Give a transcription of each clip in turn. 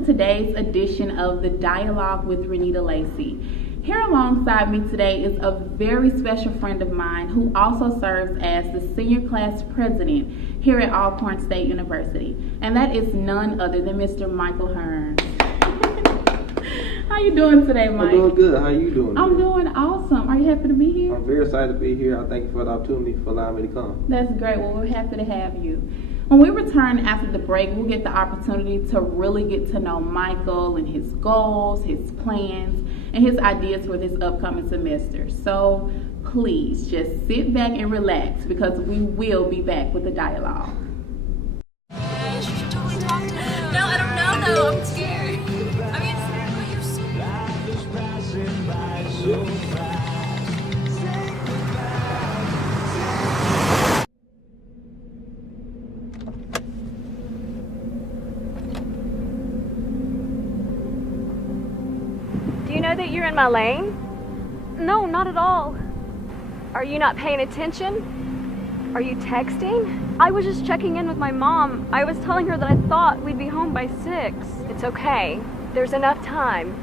to today's edition of The Dialogue with Renita Lacy. Here alongside me today is a very special friend of mine who also serves as the senior class president here at Alcorn State University, and that is none other than Mr. Michael Hearns. How you doing today, Mike? I'm doing good. How you doing? I'm doing awesome. Are you happy to be here? I'm very excited to be here. I thank you for the opportunity for allowing me to come. That's great. Well, we're happy to have you. When we return after the break, we'll get the opportunity to really get to know Michael and his goals, his plans, and his ideas for this upcoming semester. So please just sit back and relax because we will be back with the dialogue. You should totally talk to him. No, I don't know though. I'm scared. I mean, you're so... Do you know that you're in my lane? No, not at all. Are you not paying attention? Are you texting? I was just checking in with my mom. I was telling her that I thought we'd be home by 6. It's okay. There's enough time.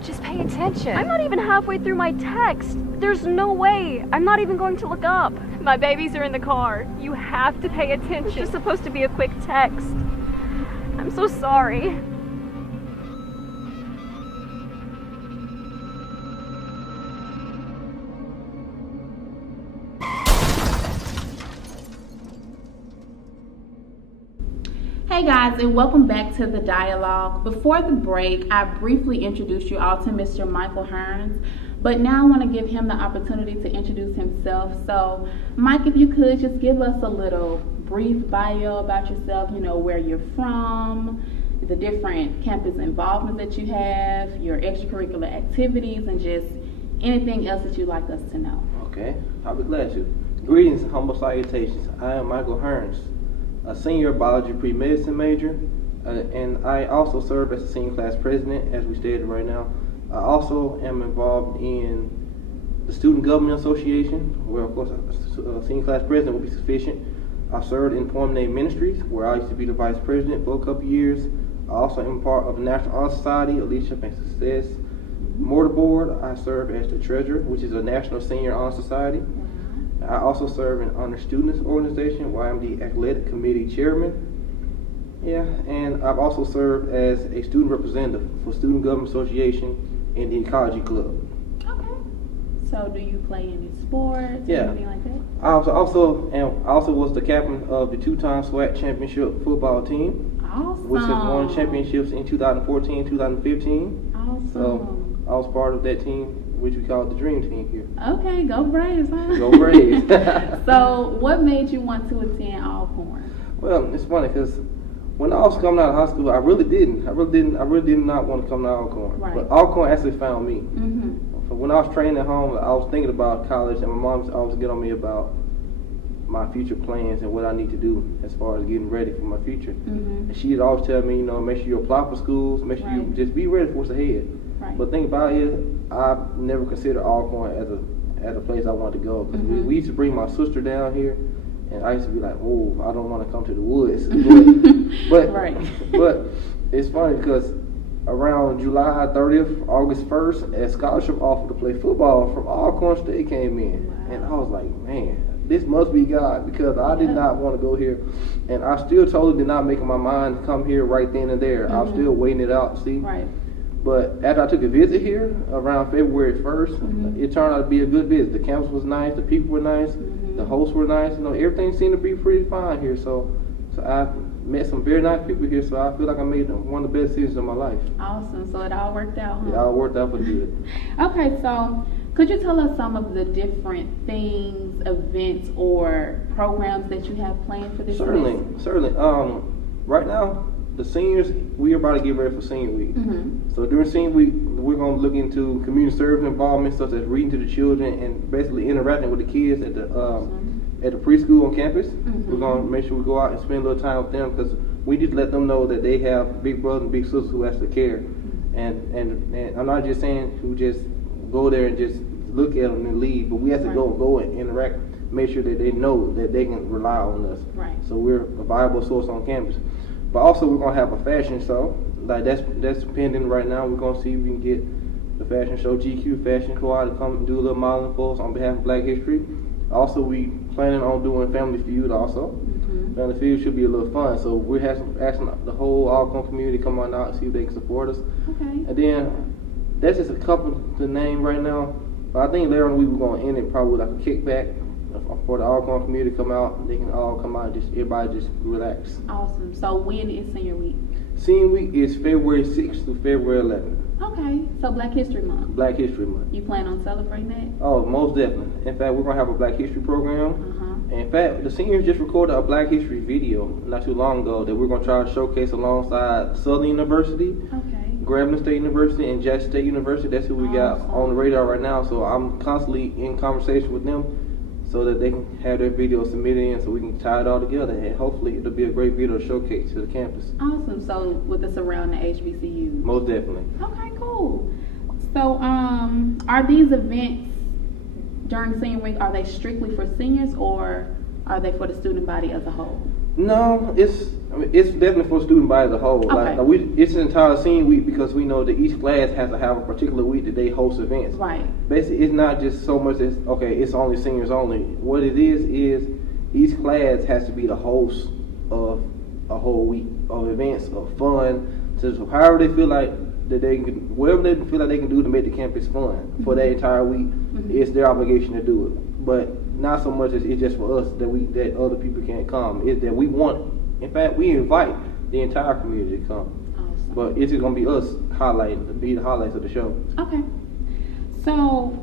Just pay attention. I'm not even halfway through my text. There's no way. I'm not even going to look up. My babies are in the car. You have to pay attention. It's just supposed to be a quick text. I'm so sorry. Hey guys, and welcome back to the dialogue. Before the break, I briefly introduced you all to Mr. Michael Hearns, but now I want to give him the opportunity to introduce himself. So, Mike, if you could just give us a little brief bio about yourself, where you're from, the different campus involvements that you have, your extracurricular activities, and just anything else that you'd like us to know. Okay, I'll be glad to. Greetings and humble salutations. I am Michael Hearns, a senior biology pre-medicine major, and I also serve as a senior class president, as we stated right now. I also am involved in the Student Government Association, where of course a senior class president will be sufficient. I served in Poem Ministries, where I used to be the vice president for a couple years. I also am part of the National Honor Society of Leadership and Success Mortar Board. I serve as the treasurer, which is a National Senior Honor Society. I also serve in Honor Students Organization, where I'm the Athletic Committee Chairman. And I've also served as a student representative for Student Government Association in the Ecology Club. Okay. So do you play any sports or anything like that? I also was the captain of the two-time SWAC championship football team. Awesome. Which has won championships in 2014, 2015. Awesome. So I was part of that team, which we call the Dream Team here. Okay, go Braves, huh? Go Braves. So, what made you want to attend Alcorn? Well, it's funny because when I was coming out of high school, I really did not want to come to Alcorn. Right. But Alcorn actually found me. Mm-hmm. So when I was training at home, I was thinking about college, and my mom always get on me about my future plans and what I need to do as far as getting ready for my future. Mm-hmm. And she'd always tell me, make sure you apply for schools, make sure you just be ready for what's ahead. Right. But the thing about it is, I've never considered Alcorn as a place I wanted to go. Because we used to bring my sister down here, and I used to be like, oh, I don't want to come to the woods. But right. But it's funny because around July 30th, August 1st, a scholarship offer to play football from Alcorn State came in. Wow. And I was like, man, this must be God, because I did not want to go here. And I still totally did not make up my mind to come here right then and there. I was still waiting it out to see. Right. But after I took a visit here around February 1st, it turned out to be a good visit. The campus was nice, the people were nice, the hosts were nice. Everything seemed to be pretty fine here. So I met some very nice people here. So I feel like I made one of the best decisions of my life. Awesome. So it all worked out, huh? It all worked out for the good. Okay, so could you tell us some of the different things, events, or programs that you have planned for this Certainly. Right now, the seniors, we are about to get ready for senior week. Mm-hmm. So during senior week, we're going to look into community service involvement, such as reading to the children and basically interacting with the kids at the preschool on campus. We're going to make sure we go out and spend a little time with them, because we need to let them know that they have big brothers and big sisters who actually care. And I'm not just saying who just go there and just look at them and leave, but we have to go and interact, make sure that they know that they can rely on us. Right. So we're a viable source on campus. But also we're going to have a fashion show like that's pending right now. We're gonna see if we can get the fashion show GQ Fashion Squad to come and do a little modeling for us on behalf of Black History. Also, we planning on doing Family Feud also. Family Feud should be a little fun. So we're asking the whole Alcorn community to come on out and see if they can support us. Okay. And then that's just a couple to name right now. But I think later on we were going to end it probably with like a kickback for the Alcorn community to come out. They can all come out and just everybody just relax. Awesome. So when is Senior Week? Senior Week is February 6th through February 11th. Okay. So Black History Month. Black History Month. You plan on celebrating that? Oh, most definitely. In fact, we're going to have a Black History program. In fact, the seniors just recorded a Black History video not too long ago that we're going to try to showcase alongside Southern University, Okay. Grambling State University, and Jackson State University. That's who we got on the radar right now. So I'm constantly in conversation with them so that they can have their video submitted in so we can tie it all together. And hopefully it'll be a great video to showcase to the campus. Awesome. So with the surrounding HBCUs. Most definitely. Okay, cool. So are these events during Senior Week, are they strictly for seniors or are they for the student body as a whole? No, it's definitely for the student body as a whole. Okay. It's an entire senior week because we know that each class has to have a particular week that they host events. Right. Basically, it's not just so much as, okay, it's only seniors only. What it is each class has to be the host of a whole week of events, of fun, so however they feel like that they can, whatever they feel like they can do to make the campus fun for that entire week, it's their obligation to do it. But not so much as it's just for us that other people can't come. It's that we want, in fact, we invite the entire community to come. Awesome. But it's just gonna be us be the highlights of the show. Okay. So,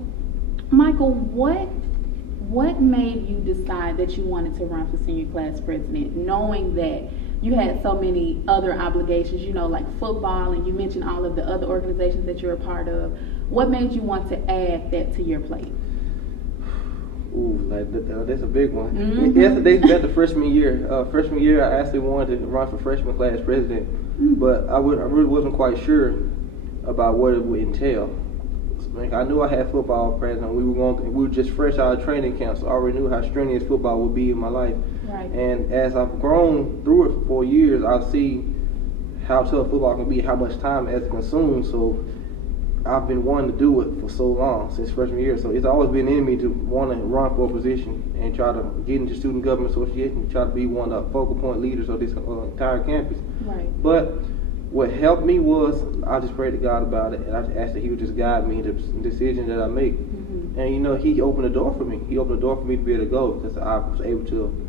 Michael, what made you decide that you wanted to run for senior class president, knowing that you had so many other obligations, like football, and you mentioned all of the other organizations that you're a part of. What made you want to add that to your plate? Ooh, that's a big one. That's the freshman year. Freshman year, I actually wanted to run for freshman class president, but I really wasn't quite sure about what it would entail. Like, I knew I had football president. We were just fresh out of training camp, so I already knew how strenuous football would be in my life. Right. And as I've grown through it for 4 years, I see how tough football can be, how much time it has consumed. So I've been wanting to do it for so long, since freshman year. So it's always been in me to want to run for a position and try to get into Student Government Association, try to be one of the focal point leaders of this entire campus. Right. But what helped me was I just prayed to God about it, and I just asked that He would just guide me in the decision that I make. And He opened the door for me. He opened the door for me to be able to go because I was able to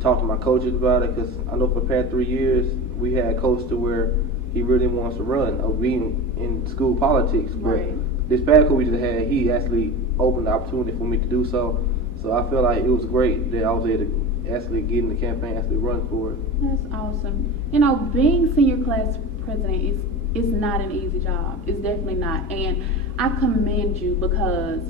talk to my coaches about it. Because I know for the past 3 years we had a coach to where he really wants to run or be in school politics. Right. But this past coach we just had, he actually opened the opportunity for me to do so. So I feel like it was great that I was able to actually get in the campaign, actually run for it. That's awesome. Being senior class president is not an easy job. It's definitely not. And I commend you because,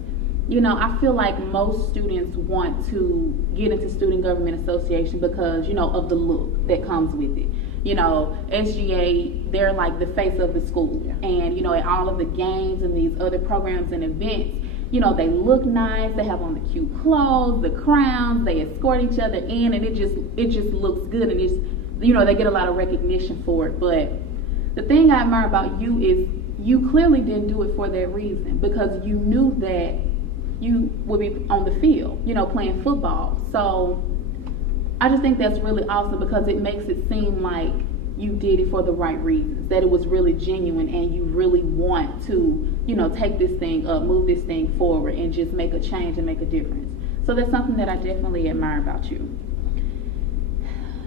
I feel like most students want to get into Student Government Association because, of the look that comes with it. SGA, they're like the face of the school. Yeah. And, at all of the games and these other programs and events, they look nice, they have on the cute clothes, the crowns, they escort each other in, and it just looks good, and it's, they get a lot of recognition for it. But the thing I admire about you is you clearly didn't do it for that reason, because you knew that you would be on the field, playing football. So I just think that's really awesome because it makes it seem like you did it for the right reasons, that it was really genuine and you really want to, take this thing up, move this thing forward and just make a change and make a difference. So that's something that I definitely admire about you.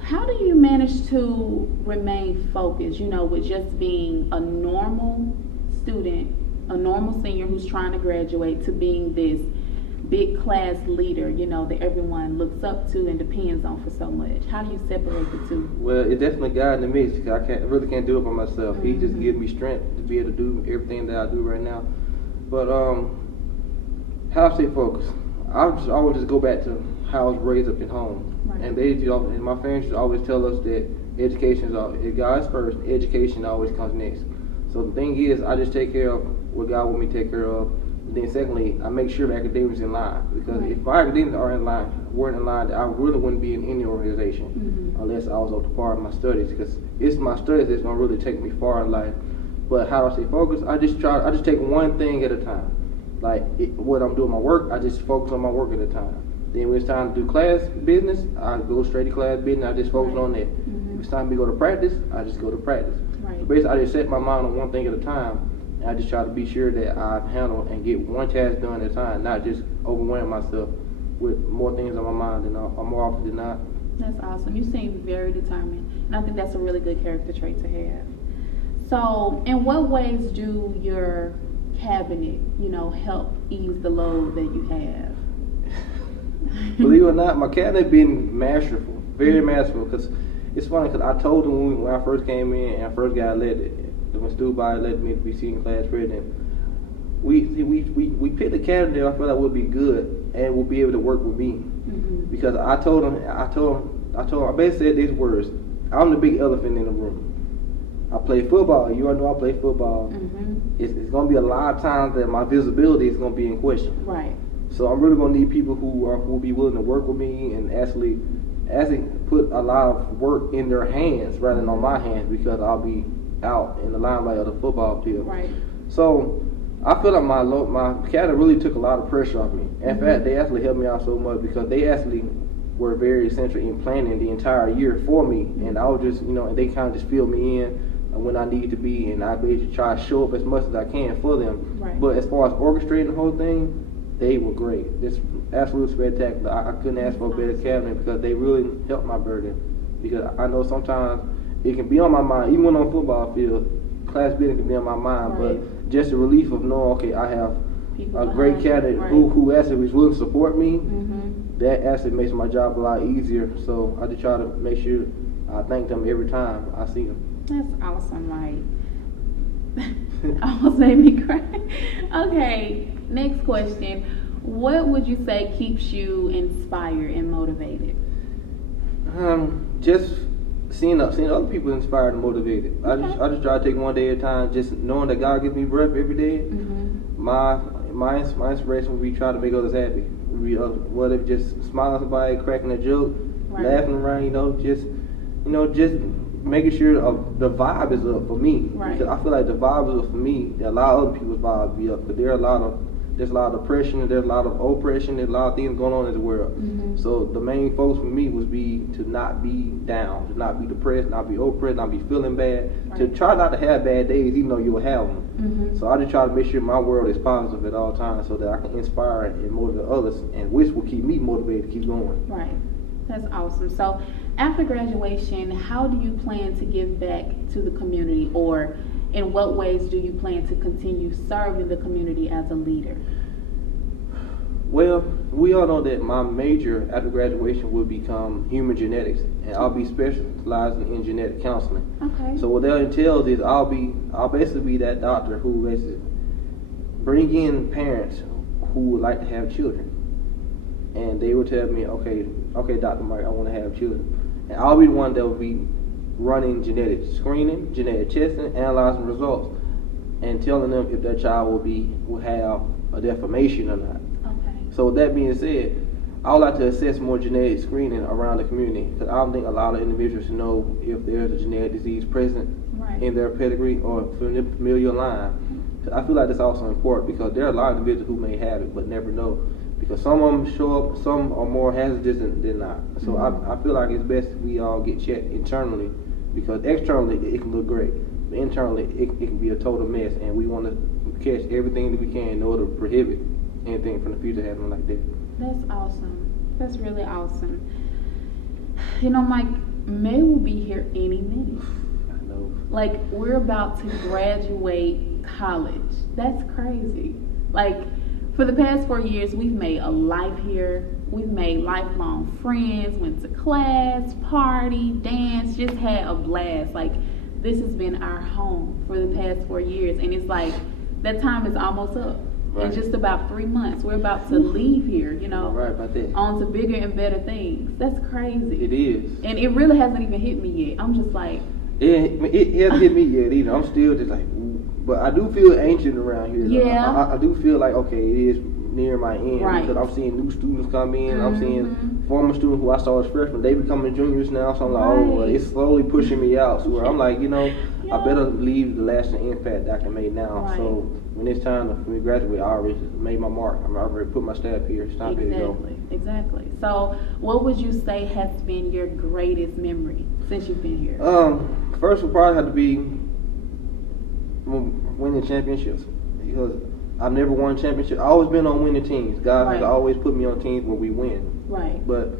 How do you manage to remain focused, with just being a normal student, a normal senior who's trying to graduate, to being this big class leader, that everyone looks up to and depends on for so much? How do you separate the two? Well, it's definitely God in the mix. I really can't do it by myself. He just gives me strength to be able to do everything that I do right now. But how I stay focused, I always just go back to how I was raised up at home. Right. And and my parents always tell us that if God's first, education always comes next. So the thing is, I just take care of what God wants me to take care of. Then secondly, I make sure the academics in line, because if my academics weren't in line, I really wouldn't be in any organization unless I was up to par in my studies, because it's my studies that's gonna really take me far in life. But how do I stay focused? I just take one thing at a time. Like what I'm doing my work, I just focus on my work at a time. Then when it's time to do class business, I go straight to class business. I just focus on that. If it's time to go to practice, I just go to practice. So basically, I just set my mind on one thing at a time. I just try to be sure that I handle and get one task done at a time, not just overwhelm myself with more things on my mind than more often than not. That's awesome. You seem very determined, and I think that's a really good character trait to have. So, in what ways do your cabinet, help ease the load that you have? Believe it or not, my cabinet been masterful, very masterful. Because it's funny, because I told them when I first came in and I first got elected, when Stu Byer elected me to be senior class president, we picked a candidate I felt like would be good and would be able to work with me. Because I told him, I basically said these words: I'm the big elephant in the room. I play football. You all know I play football. It's going to be a lot of times that my visibility is going to be in question. Right. So I'm really going to need people who will be willing to work with me and actually put a lot of work in their hands rather than on my hands, because I'll be out in the limelight of the football field. Right. So I feel like my cabinet really took a lot of pressure off me. In fact, they actually helped me out so much, because they actually were very essential in planning the entire year for me, and I was just, and they kind of just filled me in when I need to be, and I basically try to show up as much as I can for them. Right. But as far as orchestrating the whole thing, they were great. Just absolutely spectacular. I couldn't ask for a better cabinet, because they really helped my burden. Because I know sometimes it can be on my mind, even when on the football field, class business can be on my mind, but just the relief of knowing, okay, I have a great candidate who actually is willing to support me, that actually makes my job a lot easier. So I just try to make sure I thank them every time I see them. That's awesome, almost made me cry. Okay, next question. What would you say keeps you inspired and motivated? Just seeing other people inspired and motivated. I just try to take one day at a time, just knowing that God gives me breath every day. My inspiration would be try to make others happy. Whether it's just smiling at somebody, cracking a joke, laughing around, just making sure the vibe is up for me. Because I feel like the vibe is up for me. A lot of other people's vibe be up, but there's a lot of depression, there's a lot of oppression, there's a lot of things going on in the world. So the main focus for me would be to not be down, to not be depressed, not be oppressed, not be feeling bad, to try not to have bad days even though you'll have them. So I just try to make sure my world is positive at all times, so that I can inspire and motivate others, and which will keep me motivated to keep going. Right. That's awesome. So after graduation, how do you plan to give back to the community, or in what ways do you plan to continue serving the community as a leader? Well, we all know that my major after graduation will become human genetics, and I'll be specializing in genetic counseling. Okay. So what that entails is I'll basically be that doctor who basically bring in parents who would like to have children, and they will tell me, okay, Dr. Mike, I want to have children, and I'll be the one that will be running genetic screening, genetic testing, analyzing results, and telling them if their child will have a deformation or not. Okay. So with that being said, I would like to assess more genetic screening around the community, because I don't think a lot of individuals know if there's a genetic disease present in their pedigree or familial line. I feel like that's also important, because there are a lot of individuals who may have it but never know, because some of them show up, some are more hazardous than not. So I feel like it's best if we all get checked internally, because externally it can look great, but internally it can be a total mess, and we want to catch everything that we can in order to prohibit anything from the future happening like that. That's awesome. That's really awesome. Mike, May will be here any minute. I know. Like, we're about to graduate college. That's crazy. Like, for the past 4 years, we've made a life here. We've made lifelong friends, went to class, party, dance, just had a blast. Like, this has been our home for the past 4 years. And it's like, that time is almost up. In just about 3 months, we're about to leave here, Right about that. on to bigger and better things. That's crazy. It is. And it really hasn't even hit me yet. I'm just like... It hasn't hit me yet either. I'm still just like, But I do feel ancient around here. Yeah. I do feel like, okay, it is near my end. Right. Because I'm seeing new students come in. I'm seeing former students who I saw as freshmen. They becoming juniors now. So I'm like, oh, well, it's slowly pushing me out. So where I'm like, I better leave the lasting impact that I can make now. Right. So when it's time for me to graduate, I already made my mark. I already put my stamp here. It's time for me to go. Exactly. So what would you say has been your greatest memory since you've been here? First would probably have to be winning championships, because I've never won a championship. I've always been on winning teams. God has always put me on teams where we win. Right. But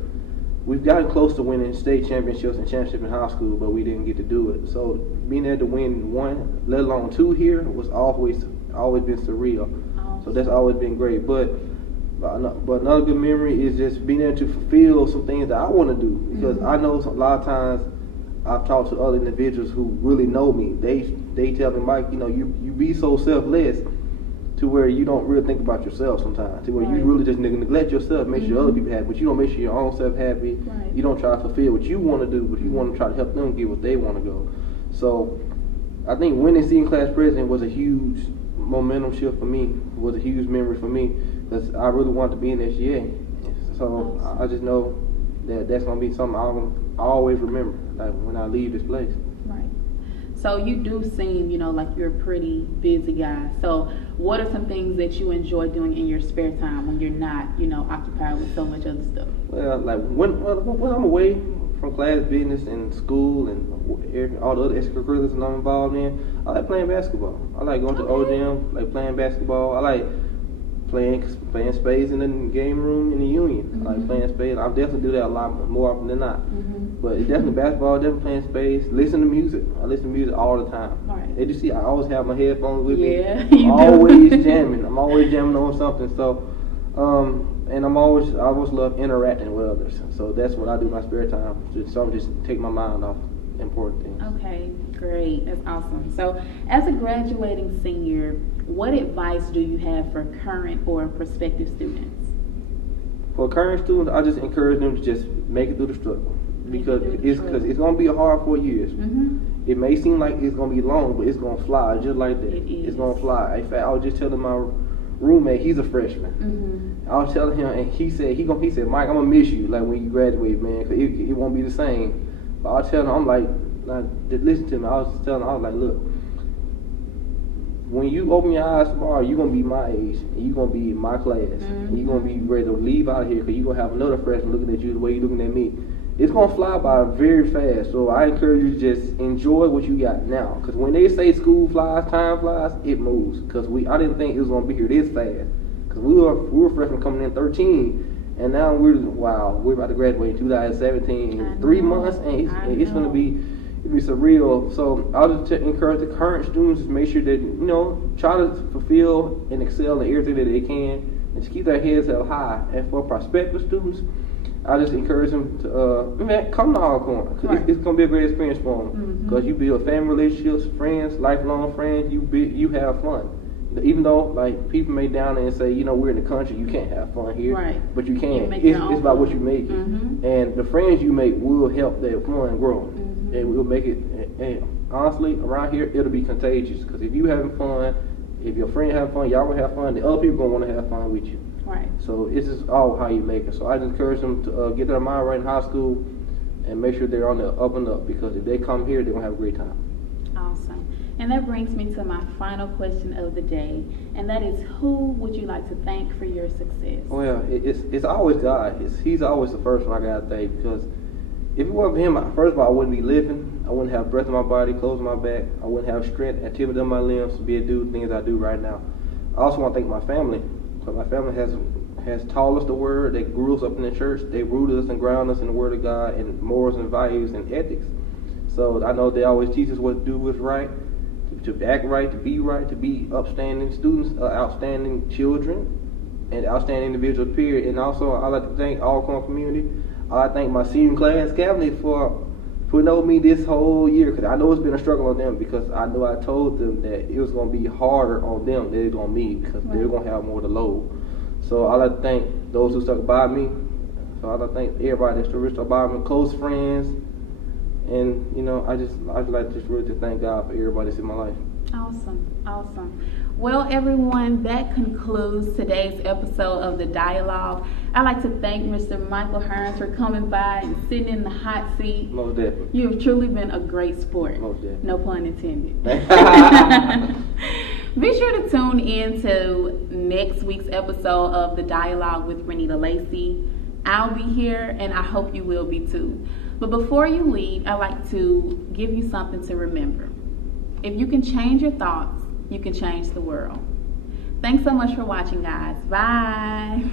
we've gotten close to winning state championships and championship in high school, but we didn't get to do it. So being able to win one, let alone two here, was always been surreal. So that's always been great. But another good memory is just being able to fulfill some things that I want to do, because I know a lot of times I've talked to other individuals who really know me. They tell me, Mike, you be so selfless to where you don't really think about yourself sometimes, to where you really just neglect yourself, make sure other people happy, but you don't make sure your own self happy. Right. You don't try to fulfill what you want to do, but you want to try to help them get what they want to go. So I think winning senior class president was a huge momentum shift for me, was a huge memory for me, because I really wanted to be in SGA. So I just know that that's going to be something I'll always remember, like when I leave this place. Right. So you do seem, like you're a pretty busy guy. So what are some things that you enjoy doing in your spare time when you're not, occupied with so much other stuff? Well, like when I'm away from class, business, and school, and all the other extracurriculars that I'm involved in, I like playing basketball. I like going to the old gym, like playing basketball. I like playing spades in the game room in the union. I like playing spades. I definitely do that a lot more often than not. But it's definitely basketball, definitely playing spades. Listen to music. I listen to music all the time. Right. As you see, I always have my headphones with me. Yeah, I'm always jamming. I'm always jamming on something. So, and I always love interacting with others. So that's what I do in my spare time. Just take my mind off important things. Okay, great. That's awesome. So as a graduating senior, what advice do you have for current or prospective students? For current students, I just encourage them to just make it through the struggle, because it's going to be a hard 4 years. It may seem like it's going to be long, but it's going to fly just like that. It's going to fly. In fact, I was just telling my roommate, he's a freshman. I was telling him, and he said, Mike, I'm going to miss you, like when you graduate, man, because it won't be the same. But I was telling him, I'm like, listen to me. I was like, look, when you open your eyes tomorrow, you're going to be my age, and you're going to be in my class, and you're going to be ready to leave out of here, because you're going to have another freshman looking at you the way you're looking at me. It's going to fly by very fast, so I encourage you to just enjoy what you got now, because when they say school flies, time flies, it moves, because I didn't think it was going to be here this fast, because we were freshmen coming in 13, and now we're about to graduate in 2017, in 3 months, and it's going to be surreal. So I'll just encourage the current students to make sure that, try to fulfill and excel in everything that they can, and just keep their heads held high. And for prospective students, I just encourage them to come to Alcorn. It's going to be a great experience for them, because you build family relationships, friends, lifelong friends. You have fun. Even though, like, people may down there and say, we're in the country, you can't have fun here. Right. But you can. It's about what you make it. And the friends you make will help that fun grow. And we'll make it, and honestly, around here, it'll be contagious. Because if you having fun, if your friend having fun, y'all will have fun, the other people going to want to have fun with you. Right. So it's just all how you make it. So I just encourage them to get their mind right in high school and make sure they're on the up and up, because if they come here, they're going to have a great time. Awesome. And that brings me to my final question of the day, and that is, who would you like to thank for your success? Well, it's always God. He's always the first one I got to thank, because if it wasn't for him, first of all, I wouldn't be living. I wouldn't have breath in my body, clothes on my back. I wouldn't have strength, activity in my limbs to be able to do the things I do right now. I also want to thank my family, because my family has taught us the word. They grew us up in the church. They rooted us and grounded us in the word of God and morals and values and ethics. So I know they always teach us what to do, what's right, to act right, to be upstanding students, outstanding children, and outstanding individuals, period. And also, I'd like to thank Alcorn community. I'd like to thank my senior class cabinet for knowing me this whole year, because I know it's been a struggle on them, because I know I told them that it was going to be harder on them than it's on me, because they're going to have more to load. So I'd like to thank those who stuck by me. So I'd like to thank everybody that's stuck by me, close friends. And, I just like to really thank God for everybody that's in my life. Awesome. Well, everyone, that concludes today's episode of The Dialogue. I'd like to thank Mr. Michael Hearns for coming by and sitting in the hot seat. Most definitely. You have truly been a great sport. Most definitely. No pun intended. Be sure to tune in to next week's episode of The Dialogue with Renita Lacy. I'll be here, and I hope you will be too. But before you leave, I'd like to give you something to remember. If you can change your thoughts, you can change the world. Thanks so much for watching, guys. Bye.